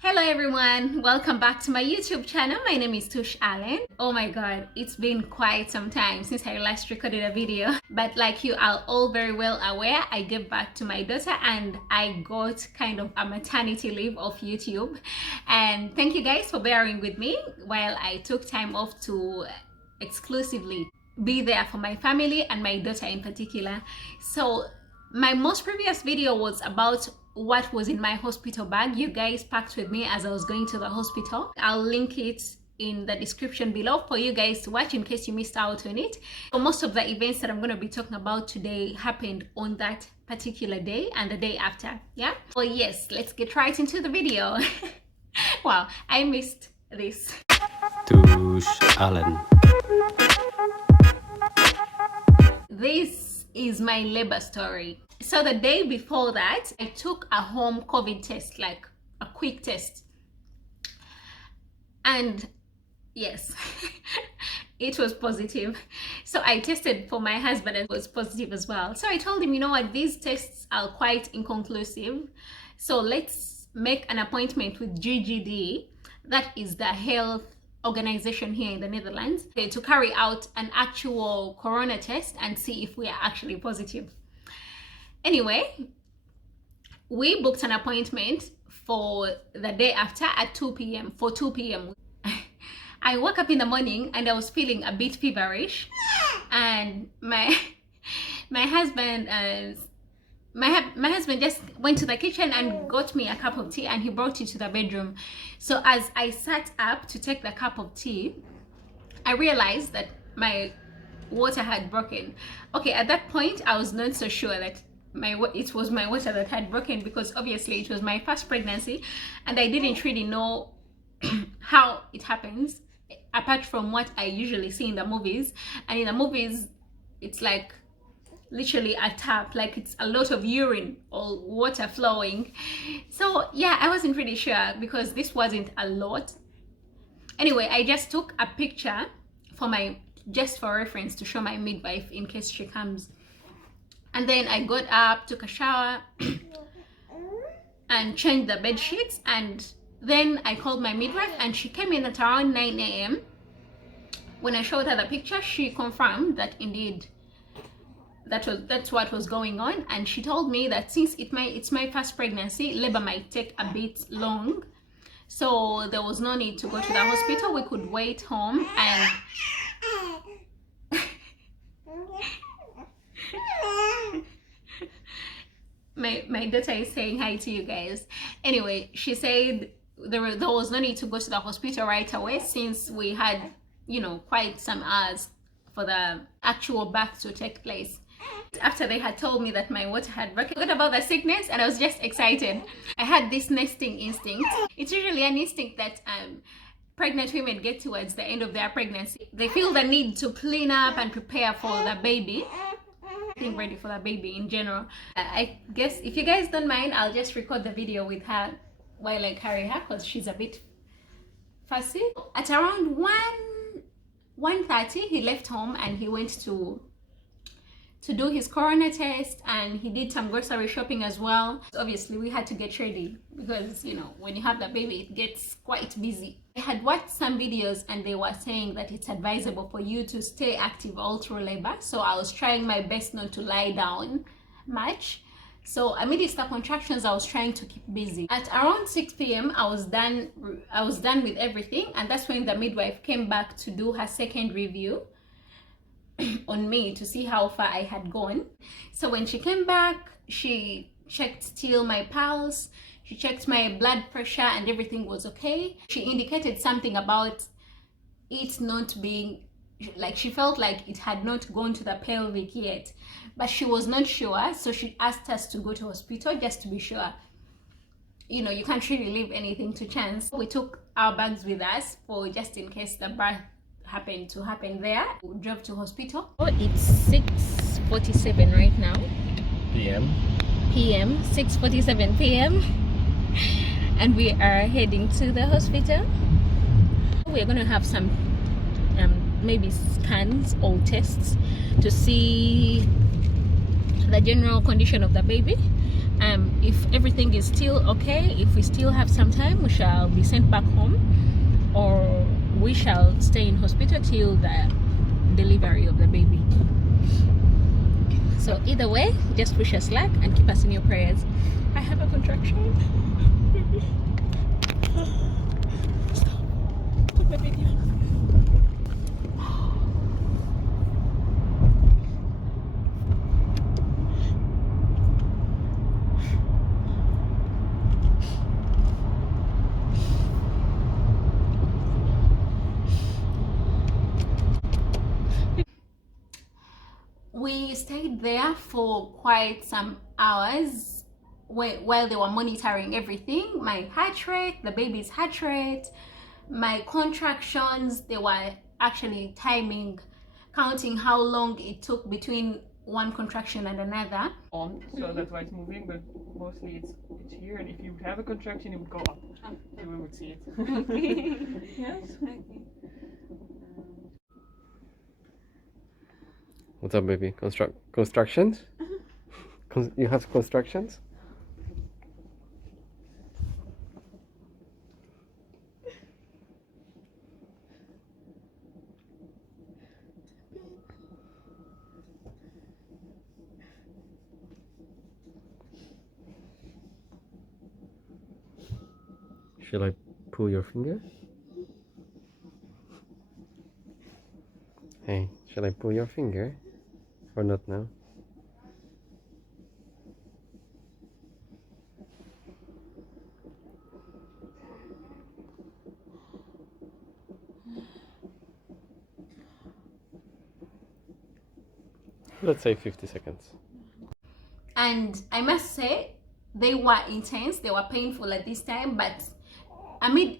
Hello everyone, welcome back to my YouTube channel. My name is Tush Allen. Oh my god, it's been quite some time since I last recorded a video, but like you are all very well aware, I gave back to my daughter and I got kind of a maternity leave of YouTube. And thank you guys for bearing with me while I took time off to exclusively be there for my family and my daughter in particular. So my most previous video was about what was in my hospital bag. You guys packed with me as I was going to the hospital. I'll link it in the description below for you guys to watch in case you missed out on it. So most of the events that I'm going to be talking about today happened on that particular day and the day after. Yeah, well, yes, let's get right into the video. Wow, I missed this. Tush Allen. This is my labor story. So the day before that, I took a home COVID test, like a quick test. And yes, it was positive. So I tested for my husband and it was positive as well. So I told him, you know what, these tests are quite inconclusive. So let's make an appointment with GGD, that is the health organization here in the Netherlands, to carry out an actual corona test and see if we are actually positive. Anyway, we booked an appointment for the day after at 2 p.m. for 2 p.m. I woke up in the morning and I was feeling a bit feverish, and my husband my husband just went to the kitchen and got me a cup of tea and he brought it to the bedroom. So as I sat up to take the cup of tea, I realized that my water had broken. Okay, at that point I was not so sure that it was my water that had broken, because obviously it was my first pregnancy and I didn't really know how it happens apart from what I usually see in the movies. And in the movies it's like literally a tap, like it's a lot of urine or water flowing. So yeah, I wasn't really sure because this wasn't a lot. Anyway, I just took a picture just for reference to show my midwife in case she comes. And then I got up, took a shower and changed the bed sheets, and then I called my midwife and she came in at around 9 a.m. When I showed her the picture, she confirmed that indeed that's what was going on, and she told me that since it's my first pregnancy, labor might take a bit long, so there was no need to go to the hospital. We could wait home and my daughter is saying hi to you guys. Anyway, she said there was no need to go to the hospital right away since we had, you know, quite some hours for the actual birth to take place. After they had told me that my water had broken, I forgot about the sickness and I was just excited. I had this nesting instinct. It's usually an instinct that pregnant women get towards the end of their pregnancy. They feel the need to clean up and prepare for the baby, getting ready for the baby in general. I guess if you guys don't mind, I'll just record the video with her while I carry her because she's a bit fussy. At around 1:30, he left home and he went to do his corona test, and he did some grocery shopping as well. So obviously we had to get ready because, you know, when you have the baby it gets quite busy. I had watched some videos and they were saying that it's advisable for you to stay active all through labor, so I was trying my best not to lie down much. So amidst the contractions I was trying to keep busy. At around 6 p.m. I was done with everything, and that's when the midwife came back to do her second review on me to see how far I had gone. So when she came back, she checked still my pulse, she checked my blood pressure, and everything was okay. She indicated something about it not being, like she felt like it had not gone to the pelvic yet, but she was not sure, so she asked us to go to hospital just to be sure. You know, you can't really leave anything to chance. We took our bags with us for just in case the birth happened to happen there. We drove to hospital. Oh, it's 6:47 right now. PM. 6:47 p.m. and we are heading to the hospital. We're gonna have some maybe scans or tests to see the general condition of the baby, If everything is still okay, if we still have some time, we shall be sent back home, or we shall stay in hospital till the delivery of the baby. So either way, just wish us luck and keep us in your prayers. I have a contraction. Stop. Put my baby on. We stayed there for quite some hours while they were monitoring everything, my heart rate, the baby's heart rate, my contractions. They were actually timing, counting how long it took between one contraction and another. On, so that's why it's moving, but mostly it's here, and if you would have a contraction, it would go up, so we would see it. Yes. What's up, baby? Constructions? You have constructions? Should I pull your finger? Hey, shall I pull your finger? Or not now? Let's say 50 seconds. And I must say, they were intense, they were painful at this time, but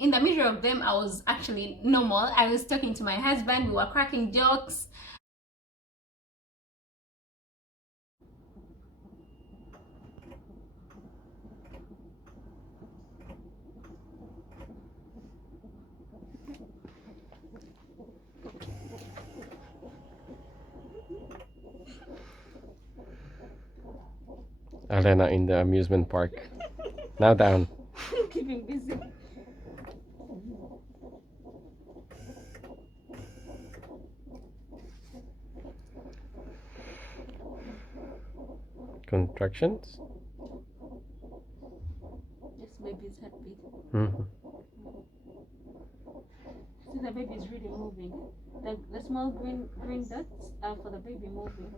in the middle of them, I was actually normal. I was talking to my husband, we were cracking jokes. Alena in the amusement park. Now down. Keep him busy. Contractions? Just baby's heartbeat. Mm-hmm. See, the baby is really moving. The small green dots are for the baby moving.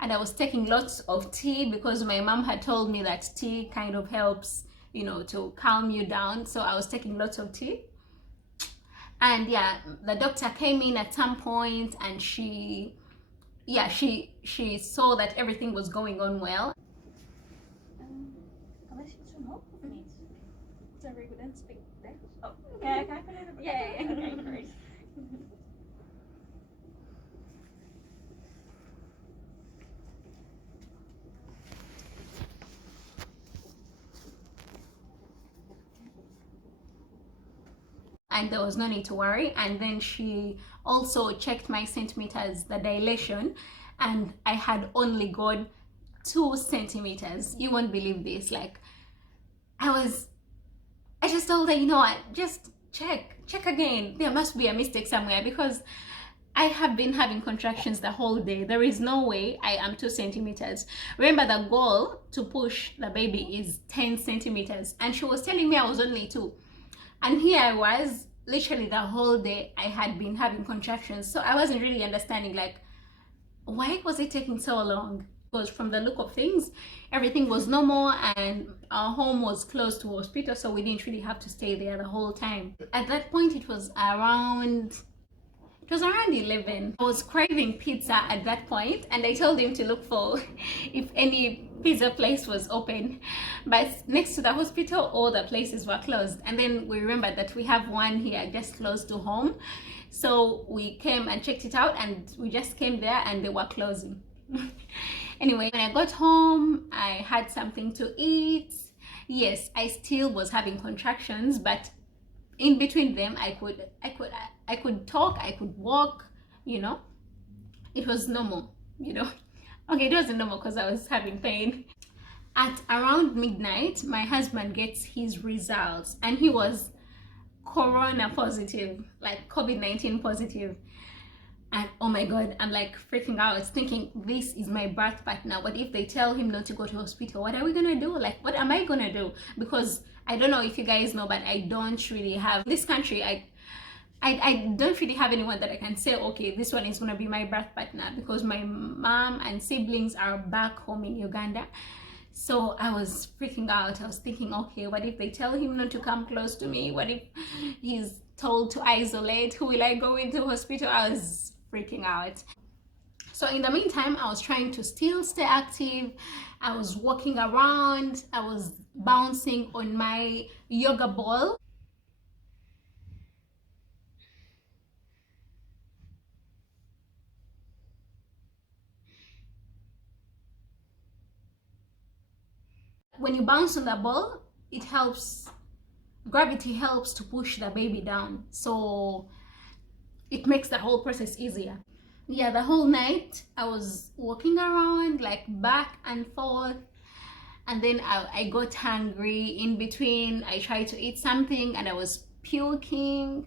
And I was taking lots of tea because my mom had told me that tea kind of helps, you know, to calm you down. So I was taking lots of tea. And yeah, the doctor came in at some point, and she saw that everything was going on well. Sorry, we didn't speak there. Oh, okay, can I put it? Yeah, okay, great. And there was no need to worry. And then she also checked my centimeters, the dilation, and I had only gone 2 centimeters. You won't believe this. Like, I just told her, you know what, just check again. There must be a mistake somewhere, because I have been having contractions the whole day. There is no way I am 2 centimeters. Remember, the goal to push the baby is 10 centimeters. And she was telling me I was only 2. And here I was, literally the whole day I had been having contractions. So I wasn't really understanding, like, why was it taking so long? Because from the look of things, everything was normal, and our home was close to hospital, so we didn't really have to stay there the whole time. At that point, it was around 11. I was craving pizza at that point, and I told him to look for if any pizza place was open, but next to the hospital all the places were closed. And then we remembered that we have one here just close to home, so we came and checked it out, and we just came there and they were closing. Anyway, when I got home, I had something to eat. Yes, I still was having contractions, but in between them I could talk, I could walk, you know. it was normal, you know. Okay, it wasn't normal because I was having pain. At around midnight, my husband gets his results, and he was corona positive, like COVID-19 positive. And oh my god, I'm like freaking out, thinking this is my birth partner. What if they tell him not to go to hospital? What are we gonna do? Like, what am I gonna do? Because I don't know if you guys know, but I don't really have this country. I don't really have anyone that I can say, okay, this one is gonna be my birth partner, because my mom and siblings are back home in Uganda. So I was freaking out. I was thinking, okay, what if they tell him not to come close to me? What if he's told to isolate? Who will I go into hospital? I was freaking out. So in the meantime, I was trying to still stay active. I was walking around. I was bouncing on my yoga ball. When you bounce on the ball, it helps, gravity helps to push the baby down, so it makes the whole process easier. Yeah, the whole night I was walking around like back and forth, and then I got hungry in between. I tried to eat something and I was puking,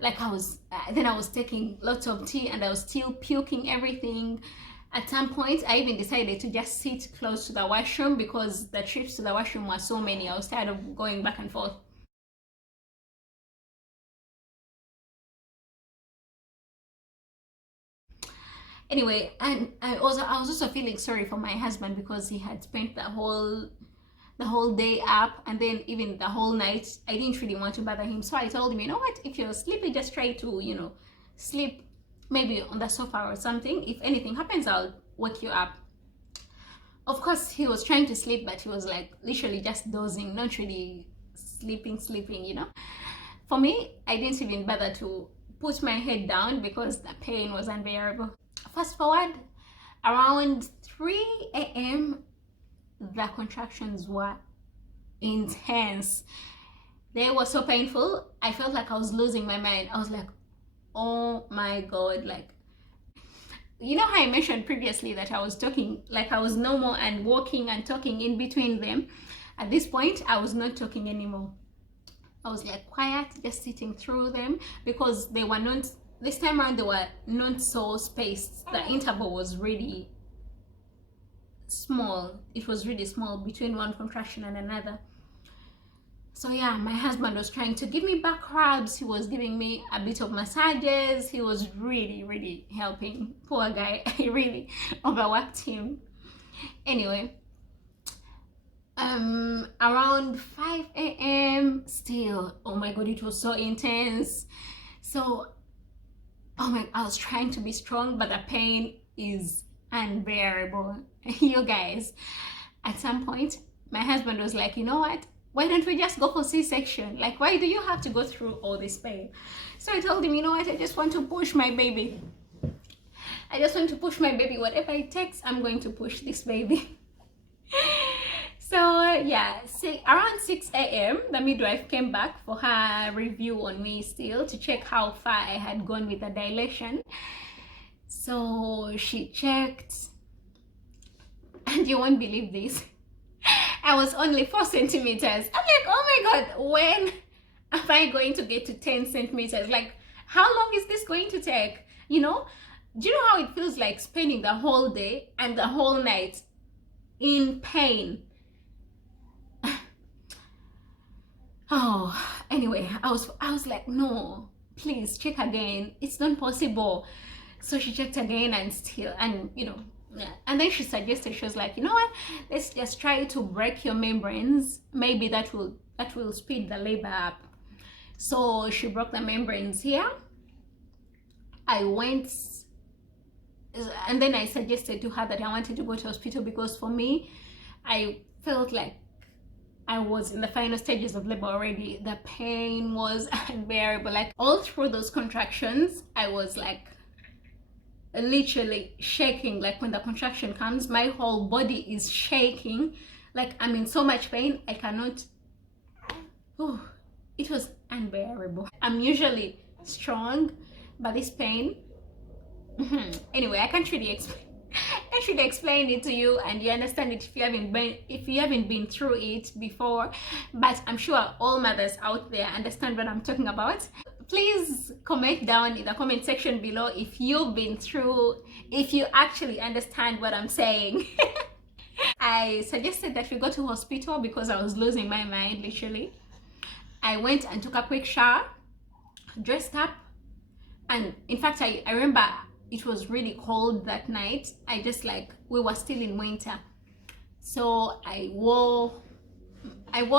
like I was then I was taking lots of tea and I was still puking everything. At some point, I even decided to just sit close to the washroom because the trips to the washroom were so many. I was tired of going back and forth. Anyway, and I was also feeling sorry for my husband because he had spent the whole day up, and then even the whole night. I didn't really want to bother him, so I told him, you know what, if you're sleepy, just try to, you know, sleep maybe on the sofa or something. If anything happens, I'll wake you up. Of course, he was trying to sleep, but he was like literally just dozing, not really sleeping, you know. For me, I didn't even bother to put my head down because the pain was unbearable. Fast forward, around 3 a.m., the contractions were intense. They were so painful. I felt like I was losing my mind. I was like, oh my god, like, you know how I mentioned previously that I was talking, like I was normal and walking and talking in between them. At this point, I was not talking anymore. I was like quiet, just sitting through them, because they were not, this time around, they were not so spaced. The interval was really small. It was really small between one contraction and another. So yeah, my husband was trying to give me back rubs. He was giving me a bit of massages. He was really helping. Poor guy. I really overworked him. Anyway, around 5 a.m. still, oh my god, it was so intense. So I was trying to be strong, but the pain is unbearable. You guys, at some point my husband was like, you know what, why don't we just go for C-section? Like, why do you have to go through all this pain? So I told him, you know what, I just want to push my baby. I just want to push my baby. Whatever it takes, I'm going to push this baby. So yeah, around 6 a.m. the midwife came back for her review on me still, to check how far I had gone with the dilation. So she checked, and you won't believe this, I was only 4 centimeters. I'm like, oh my god, when am I going to get to 10 centimeters? Like, how long is this going to take? You know, do you know how it feels like spending the whole day and the whole night in pain? Oh, anyway, I was like, no, please check again, it's not possible. So she checked again, and still, and you know, yeah. And then she suggested, she was like, you know what, let's just try to break your membranes. Maybe that will speed the labor up. So she broke the membranes here. I went, and then I suggested to her that I wanted to go to hospital, because for me, I felt like I was in the final stages of labor already. The pain was unbearable. Like, all through those contractions, I was like literally shaking. Like, when the contraction comes, my whole body is shaking. Like, I'm in so much pain, I cannot. Oh, it was unbearable. I'm usually strong, but this pain, Anyway, I can't really explain it to you and you understand it if you haven't been through it before, but I'm sure all mothers out there understand what I'm talking about. Please comment down in the comment section below if you've been through, if you actually understand what I'm saying. I suggested that we go to hospital because I was losing my mind, literally. I went and took a quick shower, dressed up, and in fact I remember it was really cold that night. We were still in winter, so I wore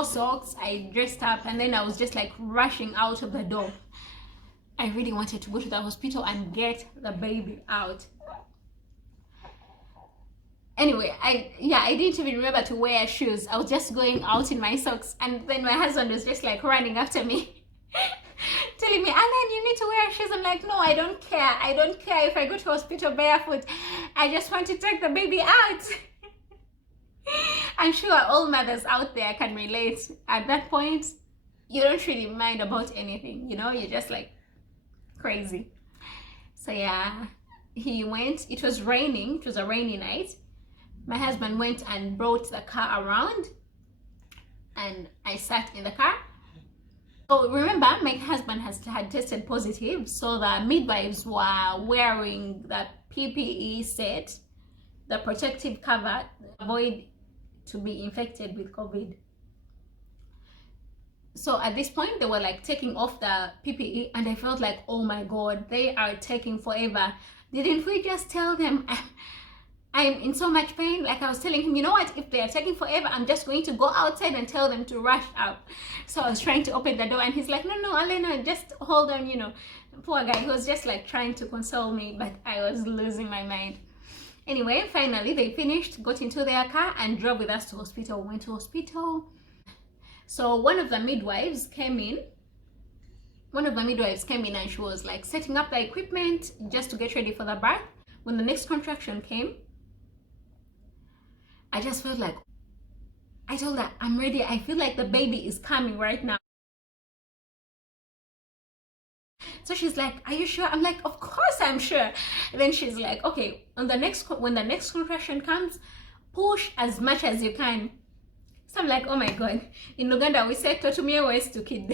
socks, I dressed up, and then I was just like rushing out of the door. I really wanted to go to the hospital and get the baby out. Anyway, I didn't even remember to wear shoes. I was just going out in my socks, and then my husband was just like running after me telling me, Alan, you need to wear shoes. I'm like, no, I don't care if I go to hospital barefoot. I just want to take the baby out. I'm sure all mothers out there can relate. At that point, you don't really mind about anything, you know, you're just like crazy. So yeah, he went. It was raining. It was a rainy night. My husband went and brought the car around, and I sat in the car. So remember, my husband had tested positive, so the midwives were wearing the PPE set, the protective cover, to avoid to be infected with COVID. So at this point, they were like taking off the PPE, and I felt like, oh my God, they are taking forever. Didn't we just tell them I'm in so much pain? Like I was telling him, you know what, if they are taking forever, I'm just going to go outside and tell them to rush up. So I was trying to open the door, and he's like, no, Elena, just hold on, you know. Poor guy, he was just like trying to console me, but I was losing my mind. Anyway, finally they finished, got into their car, and drove with us to hospital. Went to hospital. So one of the midwives came in. And she was like setting up the equipment just to get ready for the birth. When the next contraction came, I just felt like, I told her, I'm ready. I feel like the baby is coming right now. So she's like, are you sure? I'm like, of course I'm sure. And then she's like, okay, when the next contraction comes, push as much as you can. So I'm like, oh my God. In Uganda, we said totumie ways to kid.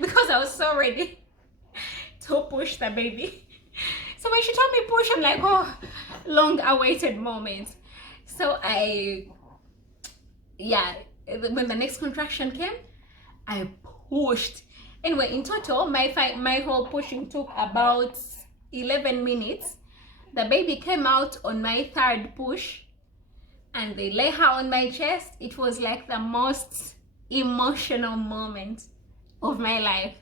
Because I was so ready to push the baby. So when she told me push, I'm like, oh, long awaited moment. So when the next contraction came, I pushed. Anyway, in total, my whole pushing took about 11 minutes. The baby came out on my third push, and they lay her on my chest. It was like the most emotional moment of my life.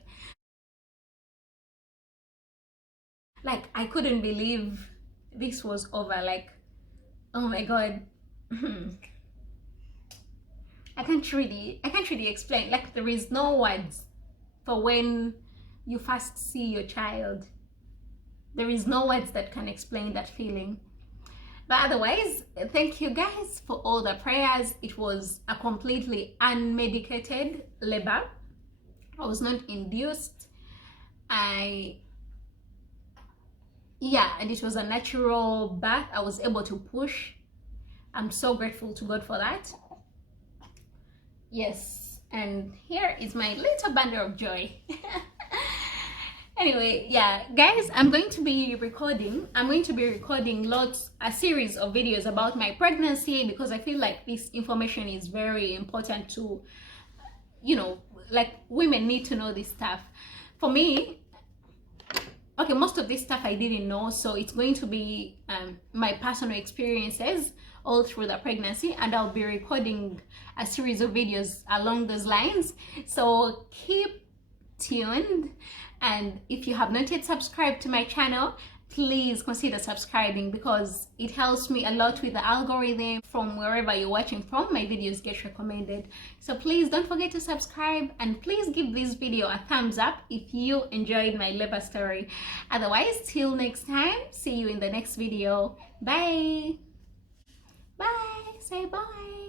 Like, I couldn't believe this was over. Like, oh my God. I can't really explain. Like, there is no words for when you first see your child. There is no words that can explain that feeling. But otherwise, thank you guys for all the prayers. It was a completely unmedicated labor. I was not induced. And it was a natural birth. I was able to push. I'm so grateful to God for that. Yes, and here is my little bundle of joy. Anyway, yeah, guys, I'm going to be recording a series of videos about my pregnancy, because I feel like this information is very important to, you know, like, women need to know this stuff. For me, okay, most of this stuff I didn't know, so it's going to be my personal experiences all through the pregnancy, and I'll be recording a series of videos along those lines. So keep tuned, and if you have not yet subscribed to my channel, please consider subscribing, because it helps me a lot with the algorithm. From wherever you're watching from, my videos get recommended. So please don't forget to subscribe, and please give this video a thumbs up if you enjoyed my labor story. Otherwise, till next time, see you in the next video. Bye. Bye. Say bye.